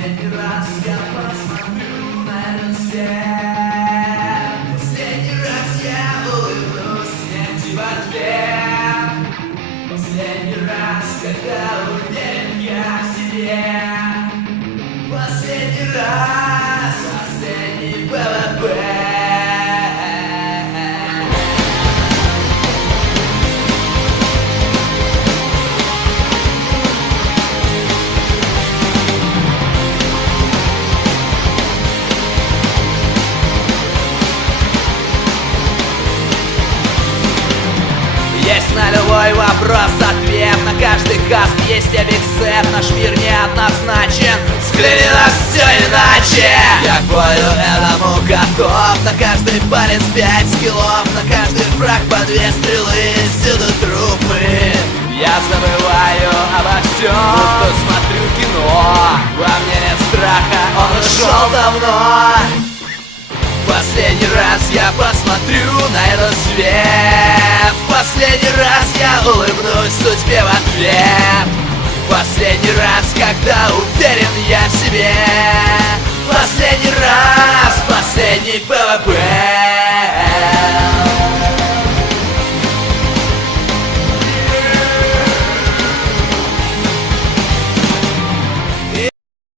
Последний раз я посмотрю на этот свет. Последний раз я улыбнусь смерти в ответ. Последний раз, когда уверен я в себе. Последний раз, последний ПВП. Есть на любой вопрос ответ, на каждый каст есть эпиксет. Наш мир неоднозначен, взгляни на все иначе. Я к бою этому готов, на каждый палец 5 скиллов, на каждый фраг по 2 стрелы, всюду трупы. Я забываю обо всем, будто смотрю кино. Во мне нет страха, он ушел давно. Последний раз я посмотрю на этот свет. Последний раз я улыбнусь судьбе в ответ. Последний раз, когда уверен я в себе. Последний раз, последний